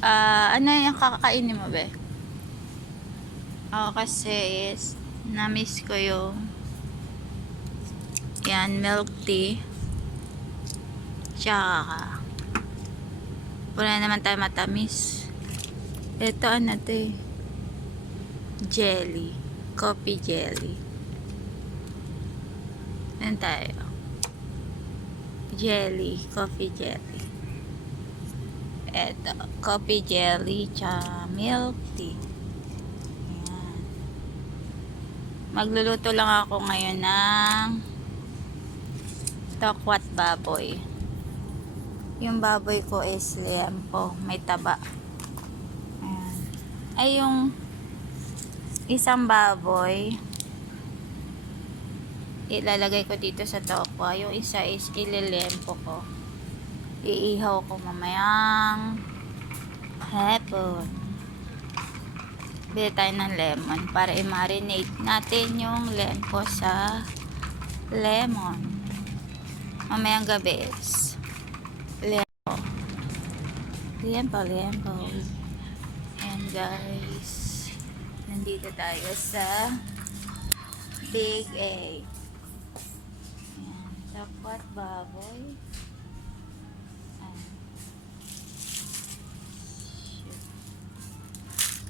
Ano yung kakakainin mo, be? Ako kasi is na-miss ko yung yan, milk tea. Tsaka wala naman tayo matamis. Ito ano to eh, jelly, coffee jelly. Ano tayo? Jelly, coffee jelly. Ito, coffee jelly tsaka milk tea. Ayan. Magluluto lang ako ngayon ng tokwat baboy. Yung baboy ko is liempo, may taba. Ayan. Ay, yung isang baboy ilalagay ko dito sa tokwa. Yung isa is ililempo ko. Iihaw ko mamayang hapon. Bili tayo ng lemon para i-marinate natin yung lempo sa lemon. Mamayang gabi is lempo. Lempo. And guys, nandito tayo sa Big A. Ayan, dapat baboy.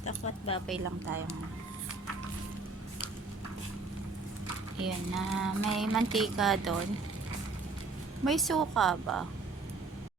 Dapat baboy lang tayo. Ayan na, may mantika doon. May suka ba?